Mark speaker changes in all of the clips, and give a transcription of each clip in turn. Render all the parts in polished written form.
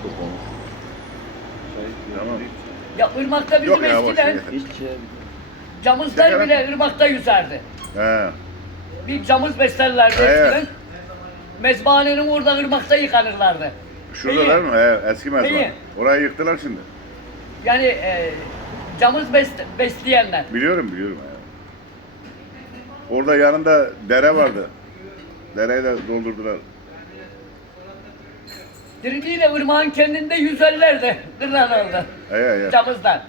Speaker 1: Tamam.
Speaker 2: Ya ırmakta bizim
Speaker 1: Yok ya, boş
Speaker 2: eskiden
Speaker 1: ver.
Speaker 3: Hiçbir şey.
Speaker 2: camızlar
Speaker 1: Şeker
Speaker 2: bile ırmakta yüzerdi.
Speaker 1: He.
Speaker 2: Bir camız beslerlerdi
Speaker 1: Evet.
Speaker 2: eskiden. Mezbahanenin orada ırmakta yıkanırlardı.
Speaker 1: Şuradalar mı? He, eski mezban.
Speaker 2: Neyi?
Speaker 1: Orayı yıktılar şimdi.
Speaker 2: Yani camız besleyenler.
Speaker 1: Biliyorum. He. Orada yanında dere vardı. Dereyi de doldurdular.
Speaker 2: Diridiyle ırmağın kendinde yüzerlerdi. Kırlarlardı.
Speaker 1: He.
Speaker 2: Camızdan.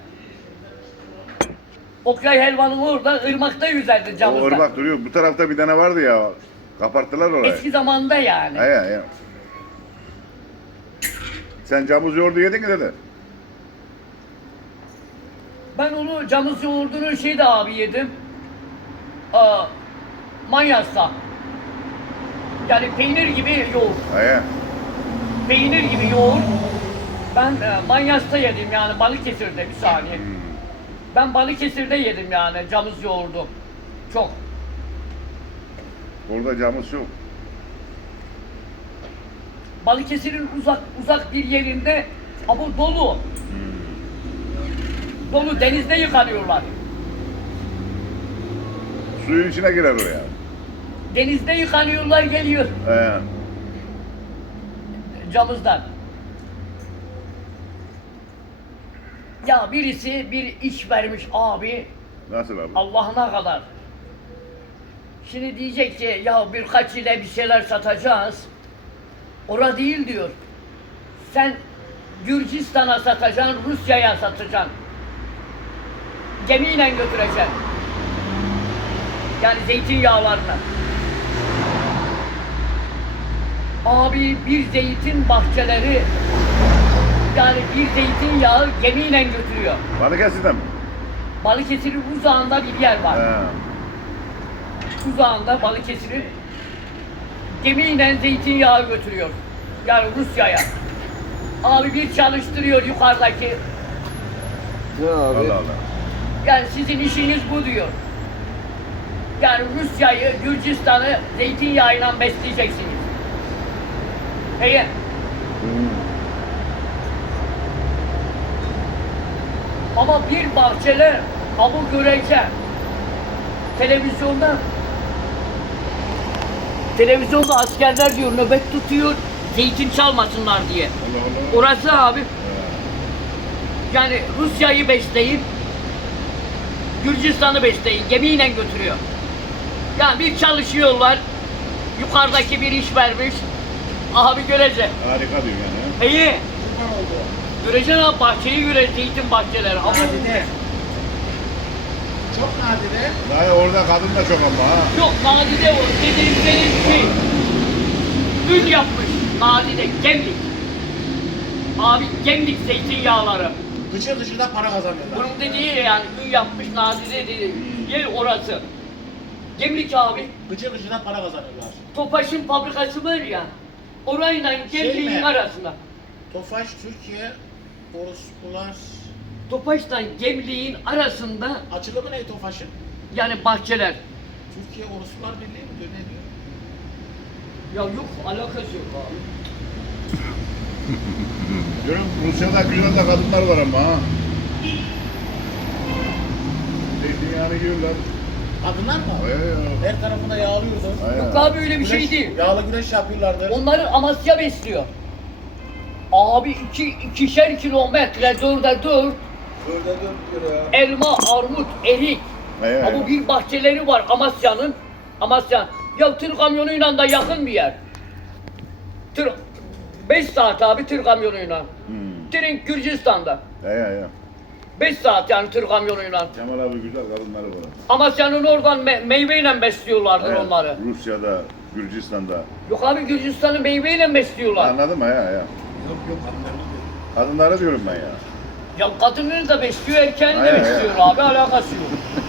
Speaker 2: Okyay helvanın orada ırmakta yüzerdi
Speaker 1: O
Speaker 2: camızdan.
Speaker 1: ırmak duruyor. Bu tarafta bir tane vardı ya. Kapattılar orayı.
Speaker 2: Eski zamanda yani.
Speaker 1: He. Sen camuz yoğurdu yedin mi dedi?
Speaker 2: Ben onu camız yoğurdunun şeyde abi yedim. Manyas'ta. Yani peynir gibi yoğurt.
Speaker 1: He.
Speaker 2: Peynir gibi yoğurt. Ben Manyas'ta yedim yani Balıkesir'de bir saniye. Ben Balıkesir'de yedim yani camız yoğurdu. Çok.
Speaker 1: Orada camuz yok.
Speaker 2: Balıkesir'in uzak bir yerinde ama dolu. Dolu denizde yıkanıyorlar.
Speaker 1: Suyun içine girer oraya.
Speaker 2: Denizde yıkanıyorlar geliyor
Speaker 1: He.
Speaker 2: camızdan. Ya birisi bir iş vermiş abi
Speaker 1: Nasıl abi?
Speaker 2: Allah'ına kadar. Şimdi diyecek ki ya birkaç ile bir şeyler satacağız. Ora değil diyor. Sen Gürcistan'a satacaksın, Rusya'ya satacaksın. Gemiyle götüreceksin. Yani zeytinyağlarını. Abi bir zeytin bahçeleri yani bir zeytinyağı gemiyle götürüyor.
Speaker 1: Balıkesir'den mi?
Speaker 2: Balıkesir'in uzağında bir yer var.
Speaker 1: He.
Speaker 2: Uzağında Balıkesir'in gemiyle zeytinyağı götürüyor. Yani Rusya'ya. Abi bir çalıştırıyor yukarıdaki.
Speaker 3: Ne abi?
Speaker 1: Allah Allah.
Speaker 2: Yani sizin işiniz bu diyor. Yani Rusya'yı, Gürcistan'ı zeytinyağıyla besleyeceksiniz. Peki. Ama bir bahçeler, abu göreceğim. Televizyonda askerler diyor nöbet tutuyor, zeytin çalmasınlar diye.
Speaker 1: Allah.
Speaker 2: Orası abi. Yani Rusya'yı besleyin, Gürcistan'ı besleyin, gemiyle götürüyor. Yani bir çalışıyorlar, yukarıdaki bir iş vermiş, abi görecek.
Speaker 1: Harika diyor yani.
Speaker 2: İyi. Göreceksin abi bahçeyi göreceksin, zeytin bahçeleri. Ama
Speaker 4: Nadide. Çok nadide.
Speaker 1: Daha orada kadın da çok ama ha.
Speaker 2: yok nadide o dediğim benim şey. Ün yapmış nadide, Gemlik. Abi Gemlik zeytinyağları.
Speaker 4: Dışı dışında para kazanıyorlar.
Speaker 2: Bunun dediği yani ün yapmış nadide dediği yer orası. Gemlik abi.
Speaker 4: Dışı dışında para kazanıyorlar.
Speaker 2: Topaş'ın fabrikası var ya. Orayla Gemlik'in
Speaker 4: mi?
Speaker 2: arasında.
Speaker 4: Tofaş Türkiye, Orospular.
Speaker 2: Topaş'la Gemlik'in arasında
Speaker 4: Açılımı ne Tofaş'ın?
Speaker 2: yani bahçeler.
Speaker 4: Türkiye Orospular Birliği mi diyor, ne diyor?
Speaker 2: Ya yok alakası yok abi.
Speaker 1: Diyorum Rusya'da güzel de kadınlar var ama ha. Zeytinyağını yiyorlar.
Speaker 4: Kadınlar mı? Her tarafında yağlıyordu.
Speaker 2: Yok abi öyle bir şey değil.
Speaker 4: Yağlı güneş yapıyorlardı.
Speaker 2: Onları Amasya besliyor. Abi ikişer kilometre dörde dört
Speaker 4: Dörde dört diyor ya.
Speaker 2: elma, armut, erik. Ama bir bahçeleri var Amasya'nın. Amasya. Ya tır kamyonuyla da yakın bir yer. 5 saat abi tır kamyonuyla. Tırın Gürcistan'da. 5 saat yani tır kamyonuyla.
Speaker 1: Kemal abi güzel kadınları var.
Speaker 2: Amasya'nın oradan meyveyle besliyorlardır onları.
Speaker 1: Rusya'da, Gürcistan'da.
Speaker 2: Yok abi Gürcistan'ı meyveyle besliyorlar.
Speaker 1: Anladın mı ya?
Speaker 4: Yok yok kadınlar diyor.
Speaker 1: Kadınları diyorum ben ya.
Speaker 2: Ya kadını da besliyor, erkeğini de
Speaker 1: Aynen,
Speaker 2: besliyor abi, alakası yok.